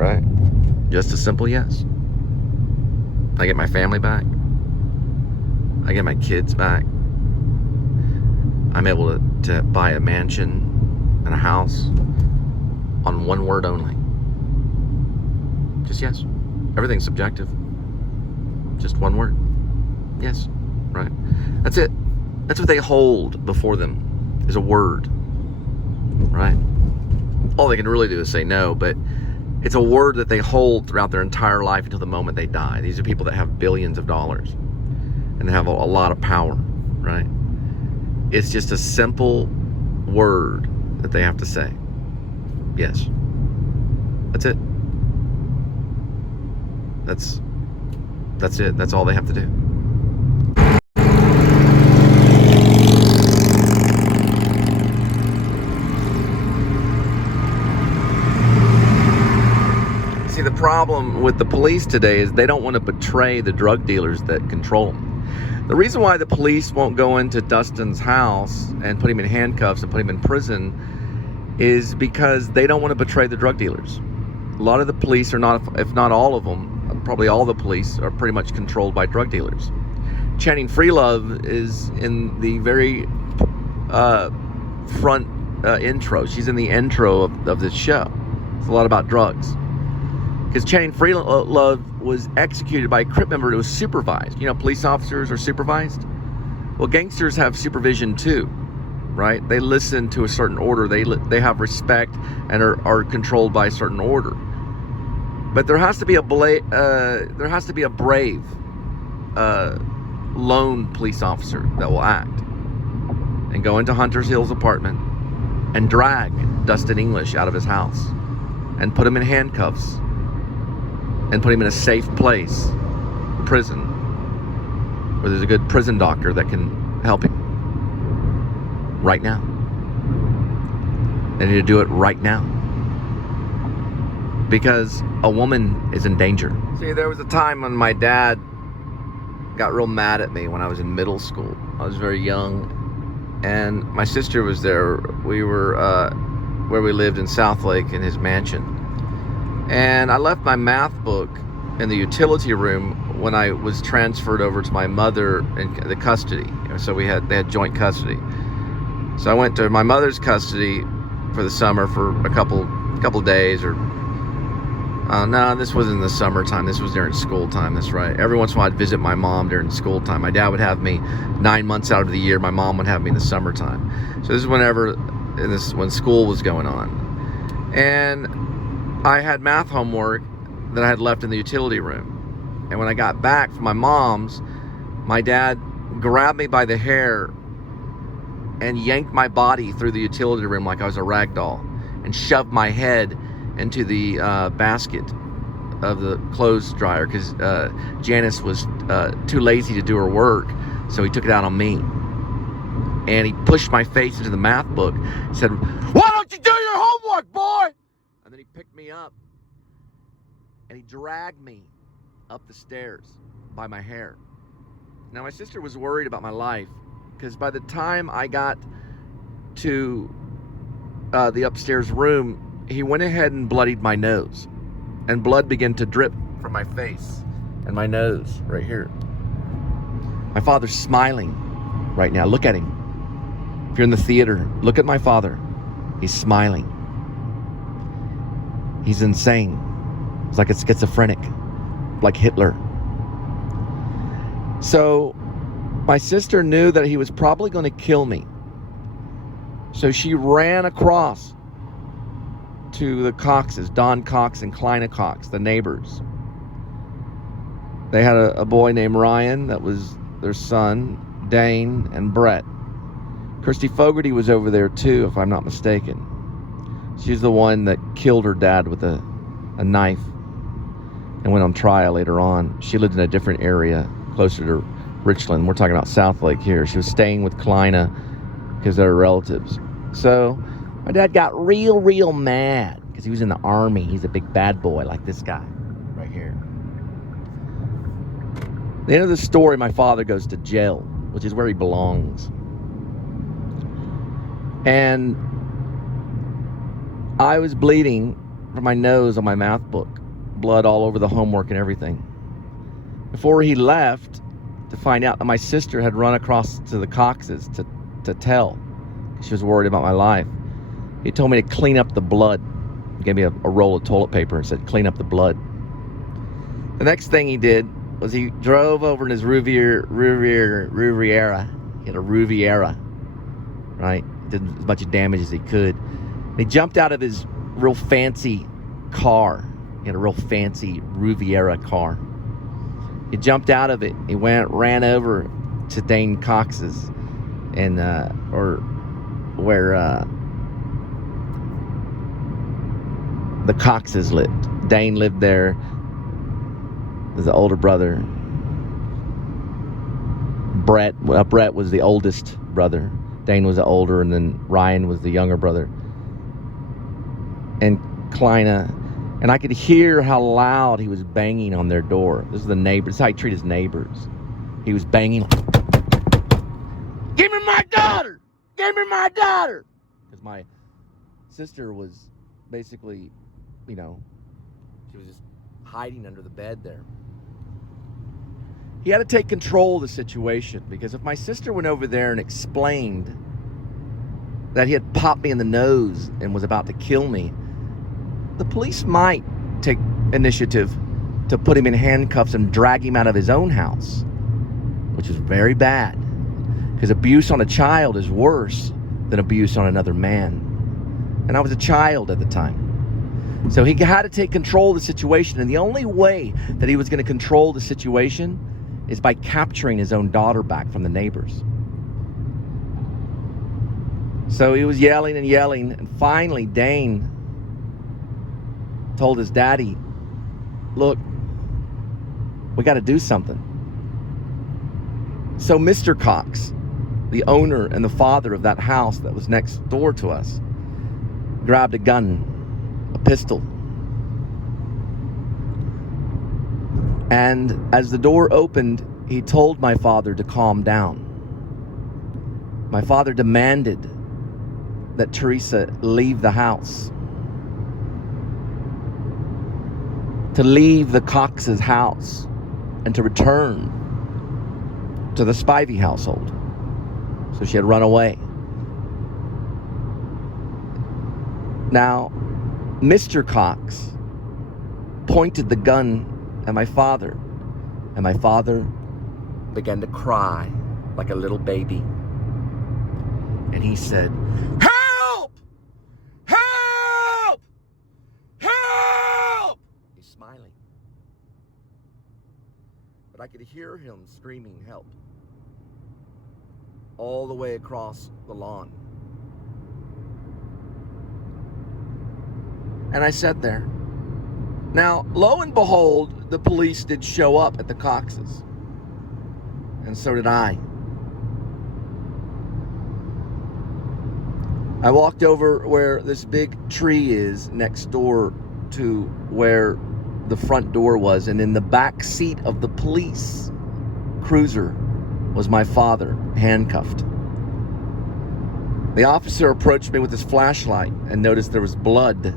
right? Just a simple yes. I get my family back. I get my kids back. I'm able to buy a mansion and a house on one word only. Just yes. Everything's subjective. Just one word. Yes. Right? That's it. That's what they hold before them, is a word. Right? All they can really do is say no, but it's a word that they hold throughout their entire life until the moment they die. These are people that have billions of dollars and they have a lot of power, right? It's just a simple word that they have to say. Yes. That's it. That's it. That's all they have to do. See, the problem with the police today is they don't want to betray the drug dealers that control them. The reason why the police won't go into Dustin's house and put him in handcuffs and put him in prison is because they don't want to betray the drug dealers. A lot of the police are not, if not all of them, probably all the police are pretty much controlled by drug dealers. Channing Freelove is in the very front intro. She's in the intro of this show. It's a lot about drugs. Because Channing Freelove was executed by a Crip member who was supervised. You know, police officers are supervised. Well, gangsters have supervision too, right? They listen to a certain order. They have respect and are controlled by a certain order. But there has to be a brave lone police officer that will act and go into Hunter's Hill's apartment and drag Dustin English out of his house and put him in handcuffs and put him in a safe place, prison, where there's a good prison doctor that can help him right now. They need to do it right now because a woman is in danger. See, there was a time when my dad got real mad at me when I was in middle school. I was very young, and my sister was there. We were where we lived in Southlake in his mansion. And I left my math book in the utility room when I was transferred over to my mother in the custody. So they had joint custody. So I went to my mother's custody for the summer for a couple days, or no, this wasn't in the summertime. This was during school time. That's right. Every once in a while I'd visit my mom during school time. My dad would have me 9 months out of the year. My mom would have me in the summertime. So this is when school was going on. And I had math homework that I had left in the utility room. And when I got back from my mom's, my dad grabbed me by the hair and yanked my body through the utility room like I was a rag doll and shoved my head into the basket of the clothes dryer because Janice was too lazy to do her work, so he took it out on me. And he pushed my face into the math book, said, "Why don't you do your homework, boy?" And then he picked me up and he dragged me up the stairs by my hair. Now, my sister was worried about my life because by the time I got to the upstairs room, he went ahead and bloodied my nose. And blood began to drip from my face and my nose right here. My father's smiling right now. Look at him. If you're in the theater, look at my father. He's smiling. He's insane. He's like a schizophrenic, like Hitler. So my sister knew that he was probably going to kill me. So she ran across to the Coxes, Don Cox and Kleina Cox, the neighbors. They had a boy named Ryan that was their son, Dane, and Brett. Christy Fogarty was over there too, if I'm not mistaken. She's the one that killed her dad with a knife and went on trial later on. She lived in a different area closer to Richland. We're talking about Southlake here. She was staying with Kleina because they're relatives. So my dad got real mad because he was in the army. He's a big bad boy like this guy right here. At the end of the story, my father goes to jail, which is where he belongs. And I was bleeding from my nose on my math book. Blood all over the homework and everything. Before he left, to find out that my sister had run across to the Coxes to tell. She was worried about my life. He told me to clean up the blood. He gave me a roll of toilet paper and said, clean up the blood. The next thing he did was he drove over in his Riviera. He had a Riviera, right? Did as much damage as he could. He jumped out of his real fancy car. He had a real fancy Riviera car. He jumped out of it. He ran over to Dane Cox's, and where the Coxes lived. Dane lived there. There's an older brother. Brett was the oldest brother. Dane was the older, and then Ryan was the younger brother. And Kleina, and I could hear how loud he was banging on their door. This is the neighbor. This is how he treated his neighbors. He was banging. Give me my daughter! Give me my daughter! Because my sister was basically, she was just hiding under the bed there. He had to take control of the situation, because if my sister went over there and explained that he had popped me in the nose and was about to kill me, the police might take initiative to put him in handcuffs and drag him out of his own house, which is very bad, because abuse on a child is worse than abuse on another man. And I was a child at the time. So he had to take control of the situation, and the only way that he was going to control the situation is by capturing his own daughter back from the neighbors. So he was yelling and yelling, and finally Dane told his daddy, look, we got to do something. So Mr. Cox, the owner and the father of that house that was next door to us, grabbed a gun, a pistol. And as the door opened, he told my father to calm down. My father demanded that Teresa leave the house, to leave the Cox's house, and to return to the Spivey household. So she had run away. Now, Mr. Cox pointed the gun at my father, and my father began to cry like a little baby. And he said, "Help! Help! Help!" He's smiling. But I could hear him screaming help all the way across the lawn. And I sat there. Now, lo and behold, the police did show up at the Coxes. And so did I. I walked over where this big tree is next door to where the front door was, and in the back seat of the police cruiser was my father, handcuffed. The officer approached me with his flashlight and noticed there was blood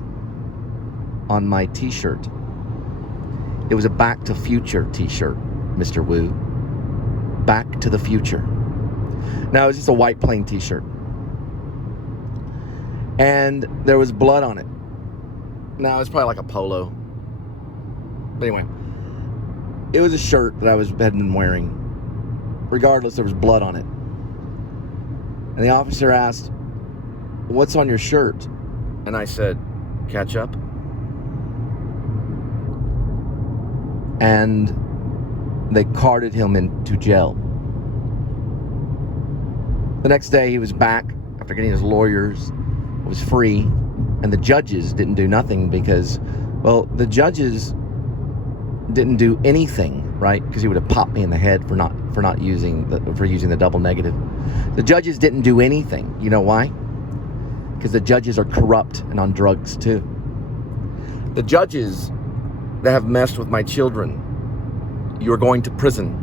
on my t-shirt. It was a Back to Future t-shirt, Mr. Wu. Back to the Future. Now, it was just a white plain t-shirt. And there was blood on it. Now, it's probably like a polo. But anyway, it was a shirt that I had been wearing. Regardless, there was blood on it. And the officer asked, "What's on your shirt?" And I said, "Ketchup." And they carted him into jail. The next day he was back after getting his lawyers, was free, and the judges didn't do nothing because, well, the judges didn't do anything, right? Because he would have popped me in the head for using the double negative. The judges didn't do anything. You know why? Because the judges are corrupt and on drugs too. The judges that have messed with my children, you're going to prison.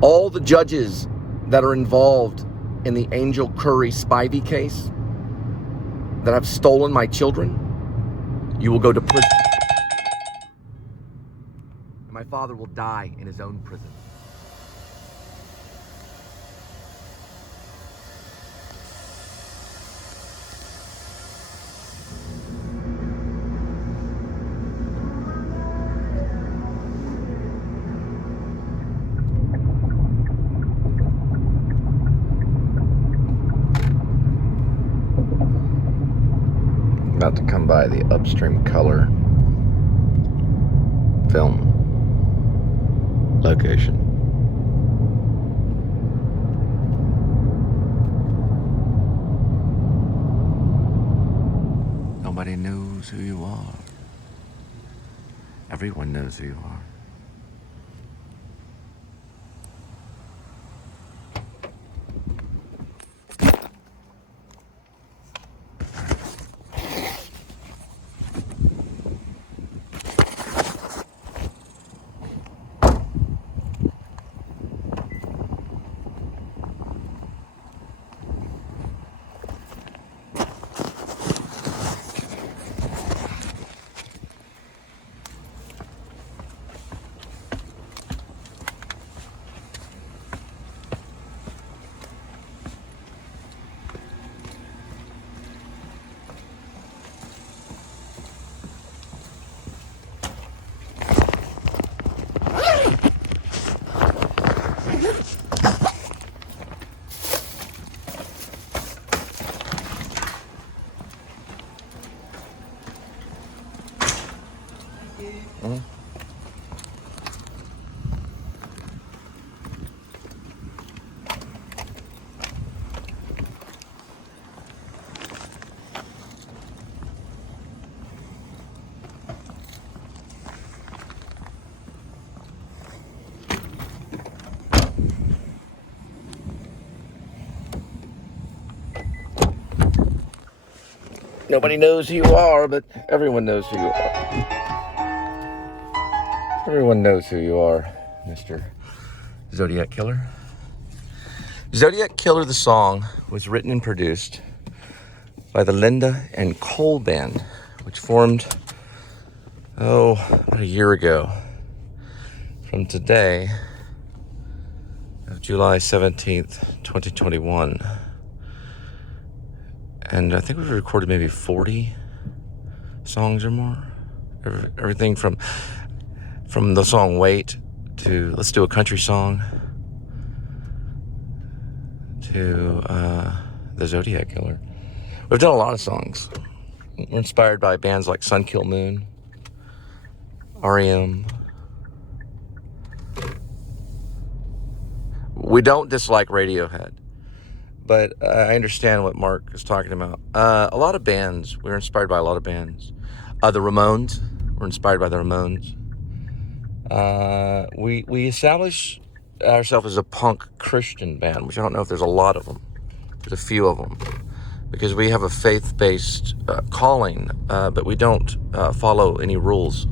All the judges that are involved in the Angel Curry Spivey case that have stolen my children, You will go to prison. And my father will die in his own prison. About to come by the Upstream Color film location. Nobody knows who you are. Everyone knows who you are. Nobody knows who you are, but everyone knows who you are. Everyone knows who you are, Mr. Zodiac Killer. Zodiac Killer, the song, was written and produced by the Linda and Cole Band, which formed, about a year ago from today of July 17th, 2021. And I think we've recorded maybe 40 songs or more. Everything from the song Wait to Let's Do a Country Song to the Zodiac Killer. We've done a lot of songs. We're inspired by bands like Sun Kil Moon, R.E.M. We don't dislike Radiohead. But I understand what Mark is talking about. A lot of bands, we were inspired by a lot of bands. The Ramones, we're inspired by the Ramones. We established ourselves as a punk Christian band, which I don't know if there's a lot of them. There's a few of them. Because we have a faith-based calling, but we don't follow any rules.